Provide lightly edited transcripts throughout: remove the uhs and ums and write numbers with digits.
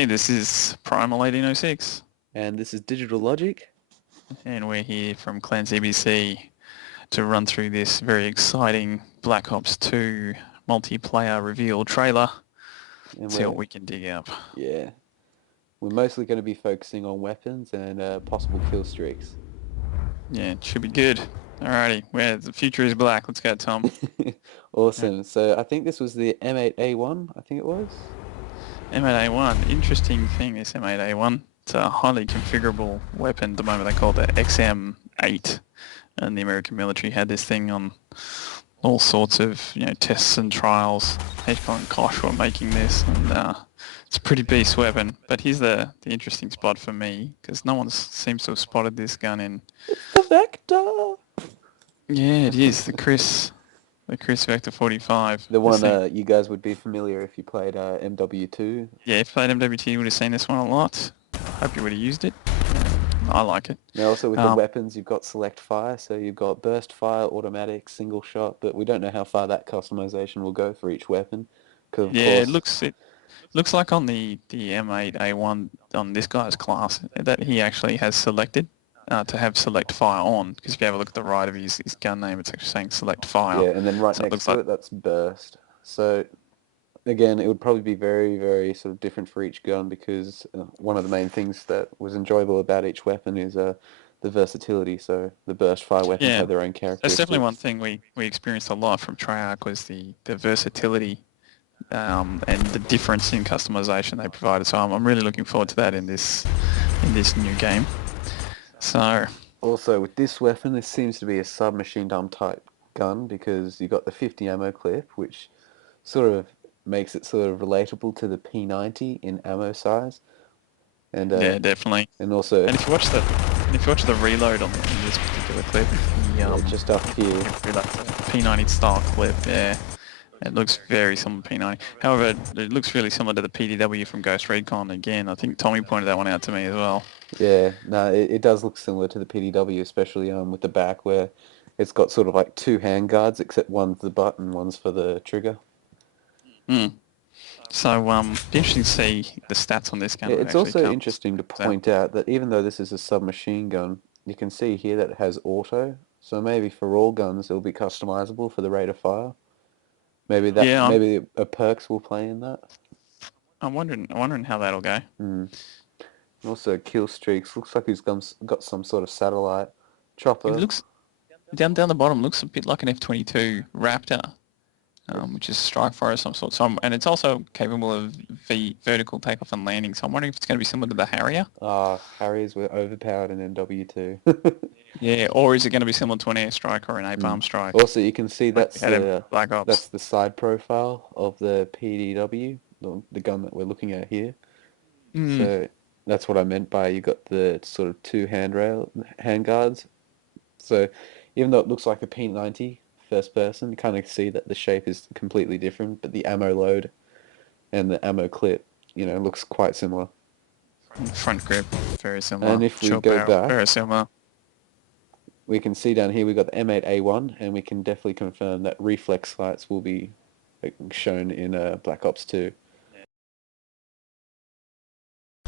Hey, this is Primal1806, And this is Digital Logic. and we're here from Clan CBC to run through this very exciting Black Ops 2 multiplayer reveal trailer, And see what we can dig up. yeah, we're mostly going to be focusing on weapons and possible kill streaks. Yeah, it should be good. Alrighty, where the future is black. Let's go, Tom. Yeah. Awesome. So I think this was the M8A1, I think it was. M8A1, interesting thing, this M8A1. It's a highly configurable weapon. At the moment they call it the XM8, and the American military had this thing on all sorts of tests and trials. HCon and Kosh were making this, and it's a pretty beast weapon. But here's the interesting spot for me, because no one seems to have spotted this gun in. It's the Vector! Yeah, it is the Chris Vector 45. The This one thing, you guys would be familiar if you played MW2. yeah, if you played MWT, you would have seen this one a lot. I hope you would have used it. I like it. Now also with the weapons, you've got select fire, so you've got burst fire, automatic, single shot, but we don't know how far that customization will go for each weapon. Cause of Yeah, course, it looks like on the M8A1 on this guy's class that he actually has selected to have select fire on, because if you have a look at the right of his gun name, it's actually saying select fire. yeah, and then right So it next looks to like, it, that's burst. So again, it would probably be very, very sort of different for each gun because one of the main things that was enjoyable about each weapon is the versatility. So the burst fire weapons yeah, have their own that's definitely one characteristics. thing we experienced a lot from Treyarch was the versatility and the difference in customization they provided. So I'm really looking forward to that in this new game. So Also, with this weapon, this seems to be a submachine gun type gun because you got the 50 ammo clip, which sort of makes it sort of relatable to the P90 in ammo size, and uh, yeah, definitely. and also And if you watch the reload on this particular clip, the yeah, just up here. reload P90 style clip, yeah, it looks very similar to P90. However, it looks really similar to the PDW from Ghost Recon. Again, I think Tommy pointed that one out to me as well. Yeah, no, it does look similar to the PDW, especially with the back where it's got sort of like two hand guards, except one's the button, one's for the trigger. Mm. So, be interesting to see the stats on this gun when it It's actually also comes interesting to out. point out that even though this is a submachine gun, you can see here that it has auto. So maybe for all guns it'll be customizable for the rate of fire. Yeah, Maybe a perks will play in that. I'm wondering how that'll go. Mm. Also kill streaks. Looks like he's got some sort of satellite It chopper. looks down the bottom looks a bit like an F-22 Raptor, which is strike fire of some sort. So and it's also capable of vertical takeoff and landing. So I'm wondering if it's going to be similar to the Harrier. Harriers were overpowered in MW2. Yeah, or is it going to be similar to an airstrike or an Mm. napalm strike, Also, you can see like we had in Black that's Ops? the side profile of the PDW, the gun that we're looking at here. Mm. So that's what I meant by you got the sort of two hand guards. So even though it looks like a P90 first person, you kind of see that the shape is completely different, but the ammo load and the ammo clip, looks quite similar. Front grip, very And similar. if we Short go barrel, back, very similar. we can see down here we got the M8A1, and we can definitely confirm that reflex sights will be shown in Black Ops 2.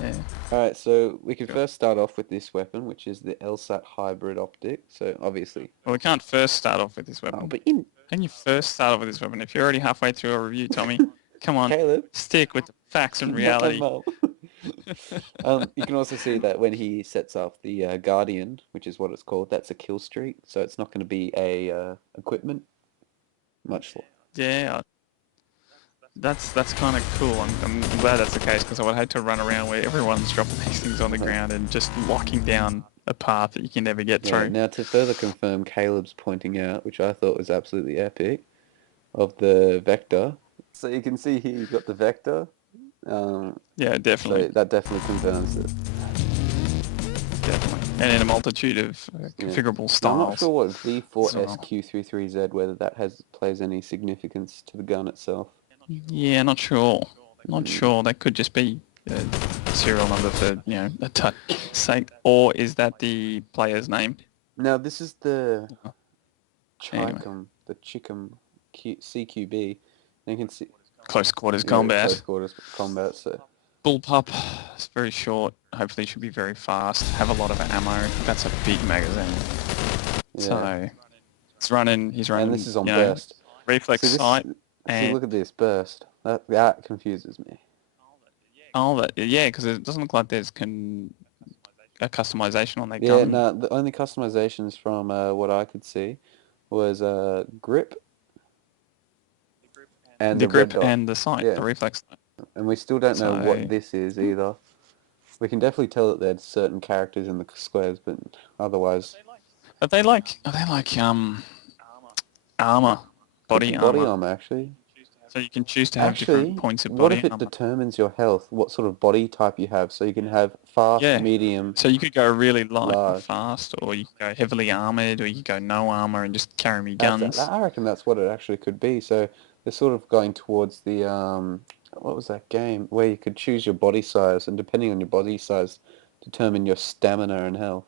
Yeah. Alright, so we can Sure. first start off with this weapon, which is the LSAT hybrid optic. So obviously, Well, we can't first start off with this oh, weapon. but in Can you first start off with this weapon? If you're already halfway through a review, Tommy, come on, Caleb, stick with the facts and not my reality. mum. You can also see that when he sets up the Guardian, which is what it's called, that's a kill streak. So it's not going to be a equipment, much. Yeah, that's kind of cool. I'm glad that's the case, because I would hate to run around where everyone's dropping these things on the ground and just locking down a path that you can never get Yeah. through. Now to further confirm Caleb's pointing out, which I thought was absolutely epic, of the vector. So you can see here you've got the vector. Yeah, So definitely, that definitely confirms it. definitely, and in a multitude of Yeah. configurable Now I'm not styles sure what as well. V4SQ33Z, whether that plays any significance to the gun itself. Yeah, not sure. Not Mm. sure. That could just be a serial number for a touch sake, or is that the player's name? Now this is the Anyway, Chicum CQB. And you can see, close quarters yeah, close combat. quarters combat. So Bullpup. It's very short. Hopefully should be very fast. Have a lot of ammo. That's a big magazine. Yeah. So he's running, And this is on you know, burst. reflex sight. See, look at this burst. That confuses me. Oh, yeah, because it doesn't look like there's a customization on that Yeah, gun. no, the only customizations from what I could see was grip and The the red grip dot. and the sight, Yeah, the reflex sight. and we still don't know what So, this is either. We can definitely tell that there's certain characters in the squares, but otherwise... but are they like armor, Could be body body armor? armor, actually. So you can choose to have different Actually, points of what body if it armor. determines your health, what sort of body type you have? So you can have fast, Yeah. medium, So you could go really light and large. fast, or you could go heavily armored, or you could go no armor and just carry me guns. I reckon that's what it actually could be. So they're sort of going towards the what was that game where you could choose your body size, and depending on your body size, determine your stamina and health.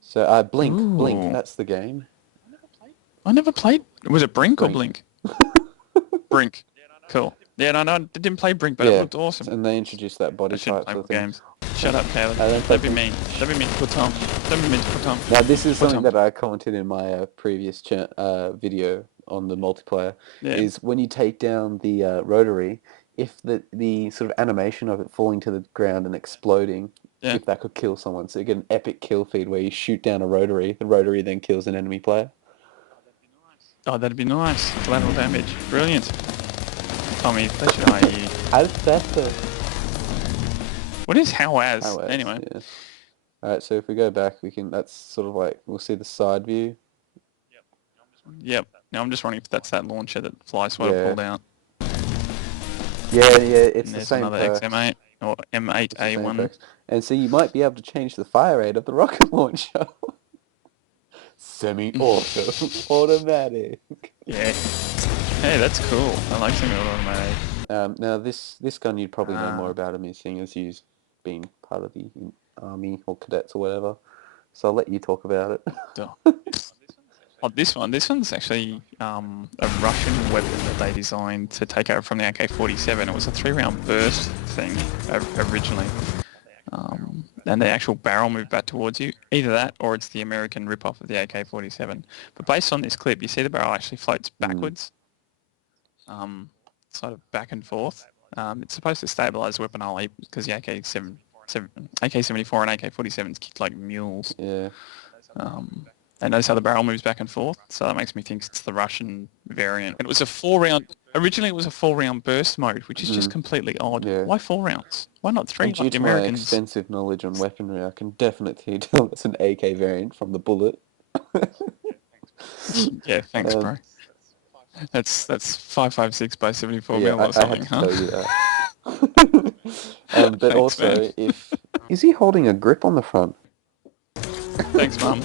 So Blink, Ooh. that's the game. I never played. Was it Brink or Blink. Blink? Brink. Cool. Yeah, no, I didn't play Brink, but it looked awesome. And they introduced that body I shouldn't type play sort of thing. games. Shut up, Caleb. don't Don't be think- mean. Don't be mean to put Tom. Don't be mean to put Tom. Now this is something Tom? that I commented in my previous video on the multiplayer. Yeah. Is when you take down the rotary, if the sort of animation of it falling to the ground and exploding, Yeah. if that could kill someone. So you get an epic kill feed where you shoot down a rotary, the rotary then kills an enemy player. Oh, that'd be nice. Collateral damage. Brilliant. Tommy, they should hire you. As better. What is how as? How else, Anyway. yeah. Alright, so if we go back, we can. That's sort of like we'll see the side view. Yep. Now I'm just wondering if that's that launcher that Fly Swatter Yeah. pulled out. Yeah, it's And the there's same another perks. XM8 or It's the same M8A1. perks. And so you might be able to change the fire rate of the rocket launcher. Semi-auto, automatic. Yeah. Hey, that's cool. I like semi-automatic. Now this gun you'd probably know more Ah. about, seeing as you've been part of the army or cadets or whatever. So I'll let you talk about it. Oh, this one's actually a Russian weapon that they designed to take over from the AK-47. It was a 3-round burst thing originally. And the actual barrel moved back towards you. Either that or it's the American rip-off of the AK-47. But based on this clip, you see the barrel actually floats backwards. Sort of back and forth. It's supposed to stabilize the weapon only because the AK-74 and AK-47s kick like mules. Yeah. And notice how the barrel moves back and forth, so that makes me think it's the Russian variant. It was a 4-round... Originally it was a 4-round burst mode, which is just completely odd. Yeah. Why 4 rounds? Why not 3 And due like the to my Americans? extensive knowledge on weaponry, I can definitely tell it's an AK variant from the bullet. Yeah, thanks, bro. That's 5.56 by 74 Yeah, mil I or something, have to huh? tell you that. But Thanks, also, man. is he holding a grip on the front? Thanks, Mum.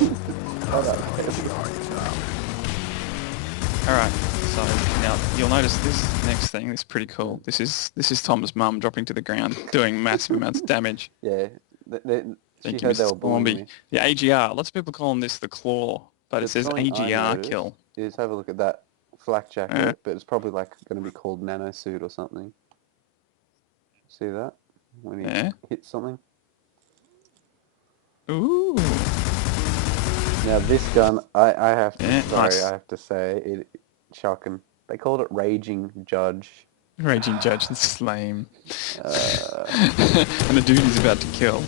Alright, so now you'll notice this next thing is pretty cool. This is Tom's mum dropping to the ground, doing massive amounts of damage. Yeah. She Thank you, heard they Mr. were bullying Squamby. me. The AGR, lots of people call him this the claw, but it The says drawing I AGR noticed kill. is have a look at that flak jacket, Yeah. but it's probably like going to be called nano suit or something. See that? When he hits something. Ooh. Now this gun, I have to, Yeah, nice. I have to say, it shocking. They called it Raging Judge. Raging Judge, this is lame. Uh, And the dude he's about to kill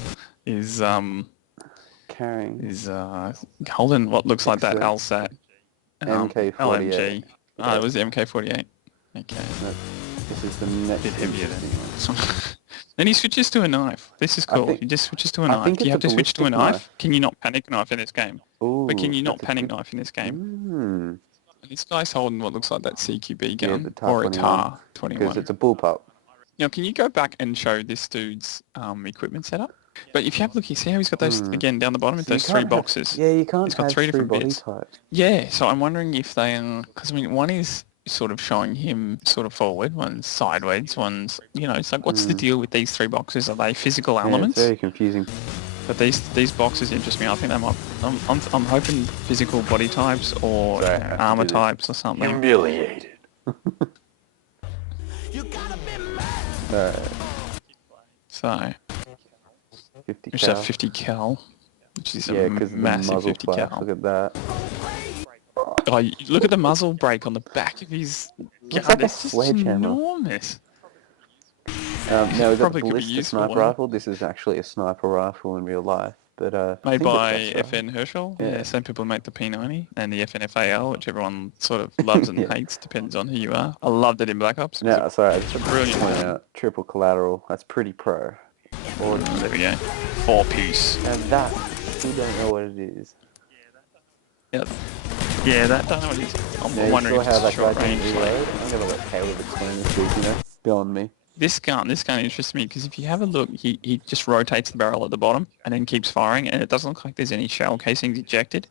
is carrying holding what looks like that Excellent. LSAT. MK48. LMG. Oh, it was the MK48. Okay. This is the next Bit heavier then. interesting one. Then he switches to a knife. This is cool. He just switches to a I knife. think Do you have it's to a switch to a ballistic knife? knife. Can you not panic knife in this game? Ooh, But can you not that's a panic good- knife in this game? Mm. This guy's holding what looks like that CQB Yeah, gun the TAR or a 21, TAR Because 21. it's a bullpup. Now, can you go back and show this dude's equipment setup? But if you have a look, you see how he's got those again down the bottom with So you those 3 can't boxes. Yeah, you can't He's got have 3 different body bits. types. Yeah, so I'm wondering if they, because I mean, one is sort of showing him sort of forward, one's sideways, one's, it's like, what's the deal with these 3 boxes? Are they physical Yeah, elements? it's very confusing. But these boxes interest me. I think they might. I'm hoping physical body types or Sorry, I have to armor do this. types or something. Humiliated. Alright. So 50 which is a cal. 50 cal, which is Yeah, a because of the massive muzzle 50 flash. cal. Look at that. Oh, look at the muzzle brake on the back of his Looks gun. like a It's just sledgehammer. enormous. Now we've got the Probably could be ballistic useful. sniper rifle. This is actually a sniper rifle in real life, but I Made think it's by best, right? FN Herschel. Yeah. Yeah, some people make the P90 and the FNFAL, which everyone sort of loves and Yeah. hates, depends on who you are. I loved it in Black Ops. No, sorry, I It's just a want to brilliant point gun. out triple collateral. That's pretty pro. There we go. 4-piece. And that, we don't know what it is. Yep. Yeah, that don't know what it is. I'm Now you wondering saw if how it's that guy short can range. Like, reload. I'm gonna let Caleb explain this to you know, beyond me. this gun interests me because if you have a look, he just rotates the barrel at the bottom and then keeps firing, and it doesn't look like there's any shell casings ejected.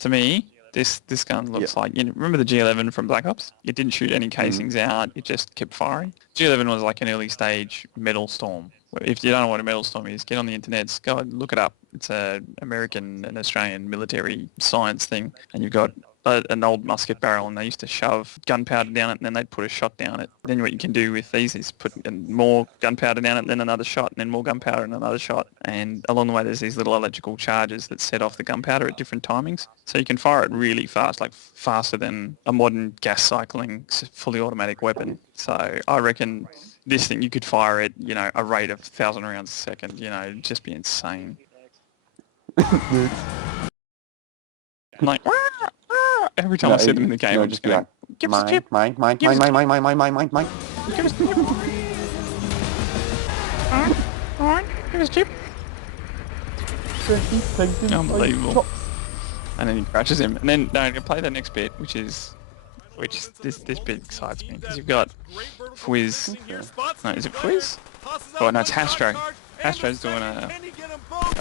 To me, this gun looks like, remember the G11 from Black Ops? It didn't shoot any casings out, it just kept firing. G11 was like an early stage metal storm. If you don't know what a metal storm is, get on the internet, go and look it up. It's an American and Australian military science thing, and you've got an old musket barrel, and they used to shove gunpowder down it, and then they'd put a shot down it. Then what you can do with these is put more gunpowder down it, and then another shot, and then more gunpowder and another shot. And along the way, there's these little electrical charges that set off the gunpowder at different timings. So you can fire it really fast, like faster than a modern gas cycling fully automatic weapon. So I reckon this thing, you could fire it, a rate of 1,000 rounds a second, it'd just be insane. Like, every time I see them in the game, I'm just going, like, give us a chip. mine. Give us a chip. Unbelievable. And then he crashes him. And then, no, you play the next bit, which this bit excites me. Because you've got Fwiz. No, is it Fwiz? Oh, no, it's Hastro. Hastro's doing a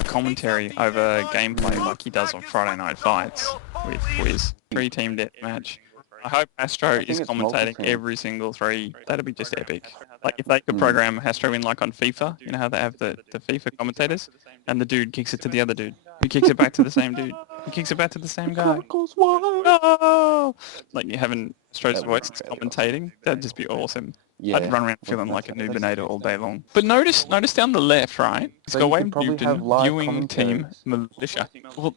commentary over gameplay like he does on Friday Night Fights with Fwiz. 3-team deathmatch. I hope Hastro is commentating every single 3. That'd be just epic. Like if they could program Hastro in like on FIFA, you know how they have the FIFA commentators, and the dude kicks it to the other dude, who kicks it back to the same dude, who kicks it back to the same guy. Oh! Like you having Hastro's voice commentating, that'd just be awesome. Yeah. I'd run around feeling like a Noobinator all day long. But notice down the left, right? It's got Wayne Newton, viewing team, militia. Well,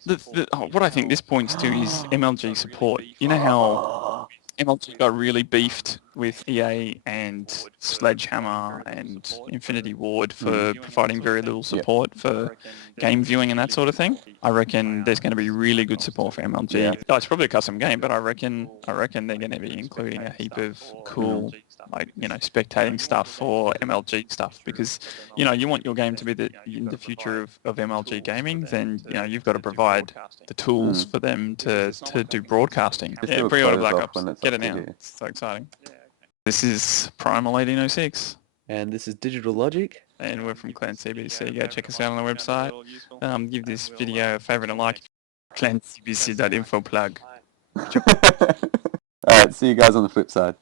what I think this points to is MLG support. You know how MLG got really beefed with EA and Sledgehammer and Infinity Ward for providing very little support for game viewing and that sort of thing. I reckon there's going to be really good support for MLG. Yeah. Oh, it's probably a custom game, but I reckon they're going to be including a heap of cool, like, spectating stuff for MLG stuff, because, you want your game to be in the future of MLG gaming, then, you've got to provide the tools for them to do broadcasting. Yeah, pre-order Black Ops. Get it now. It's so exciting. This is Primal1806. And this is Digital Logic. And we're from Clan CBC. Go check us out on the website. Give this video a favourite and like. ClanCBC.info plug. Alright, see you guys on the flip side.